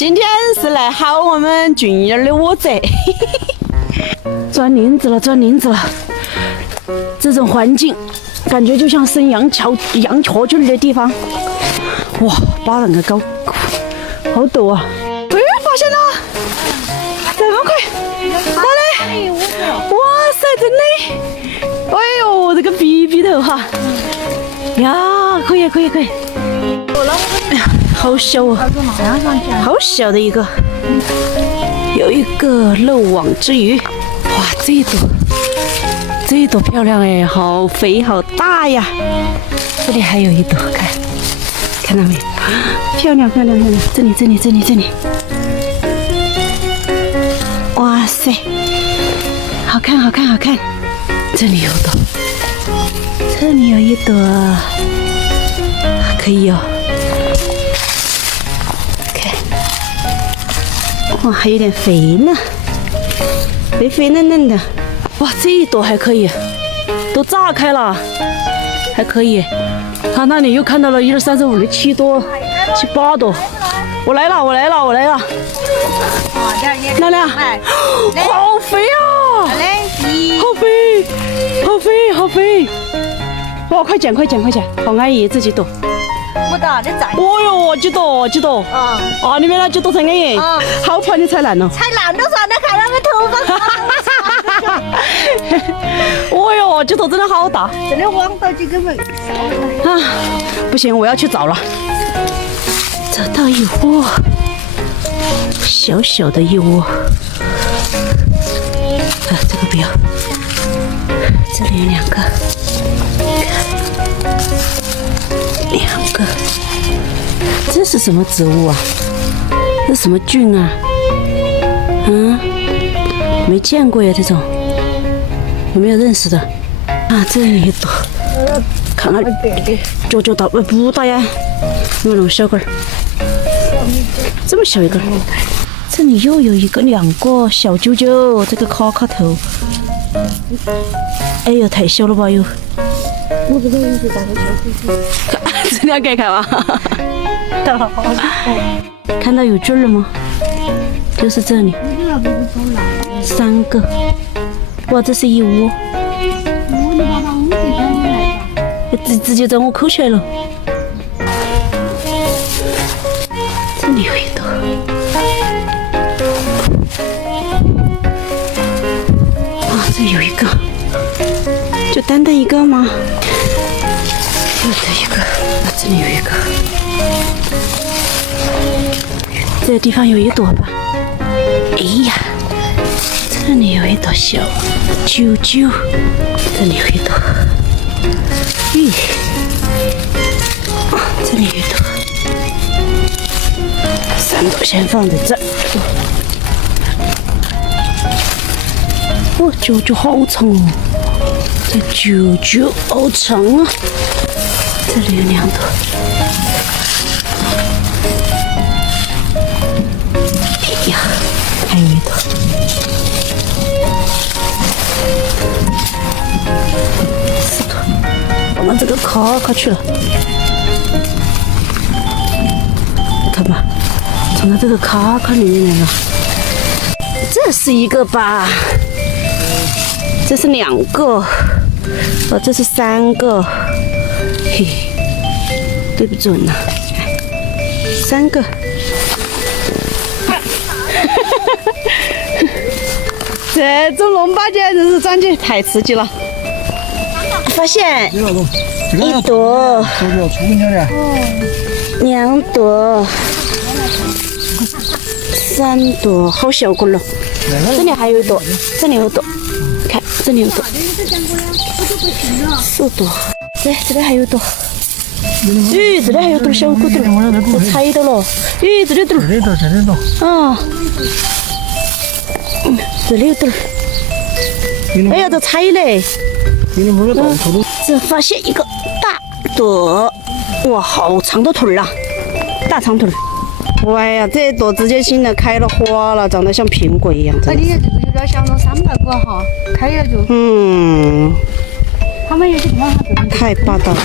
今天是来薅我们俊儿的窝子，钻林子了，钻林子了。这种环境，感觉就像生羊角菌的地方。哇，8人个高，好陡啊！哎，发现了，这么快，哪里？哇塞，真的！哎呦，这个逼头哈！呀，可以。哎呀，好小哦，好小的一个，有一个漏网之鱼。哇，这一朵漂亮哎，好肥好大呀！这里还有一朵，看到没？漂亮！这里！哇塞，好看！这里有朵，这里有一朵，可以哦。看，哇，还有点肥呢，肥嫩的。哇，这一朵还可以，都炸开了，还可以。他那里又看到了1、2、3、4、5、6、7多，7、8朵。我来了！哪里啊？好肥啊！好肥！哇，快捡！好安逸，这几朵。我打的在。哦哟，几朵！啊，你们那几朵才安逸。好怕你采烂了。采烂都算了，看他们头发。哦哟，几朵真的好大。真的网到几根本烧了。不行，我要去找了。找到一窝，小的一窝。这个不要。这里有2个，2个。这是什么植物啊？这是什么菌啊？没见过呀，这种有没有认识的？啊，这里一朵，看看，脚大不大呀？有那么小根儿，这么小一根。这里又有2个小啾啾，这个卡头。哎呦，太小了吧又！我不知道你是咋个小这2个看吗？看到有菌了吗？就是这里，3个。哇，这是一窝。直接在我扣起来了。这里有一朵。这有一个，就单一个吗？就这一个，这里有一个，这个地方有一朵吧？哎呀，这里有一朵小啾啾，这里有一朵，这里有一朵，3朵先放在这儿。哇，啾啾好长哦！这啾啾好长啊！这里有2朵。哎呀，还有一朵。4朵，我们这个卡去了。看吧，从这个卡里面来了。这是一个吧？这是2个，这是3个，嘿，对不准呢，3个，这种龙巴简直是长起太刺激了。发现1朵，2朵，3朵，好小个了。这里还有一朵，这里有一朵。看，这里有朵，4朵，这里还有朵，这里还有朵小骨朵，我踩到了，这里朵，啊，这里有朵，哎呀，这踩嘞，这发现一个大朵，哇，好长的腿啊，大长腿。哇呀，这朵直接新的开了花了，长得像苹果一样。你看这个有点像那300个哈，开了就。他们有些地方太霸道了。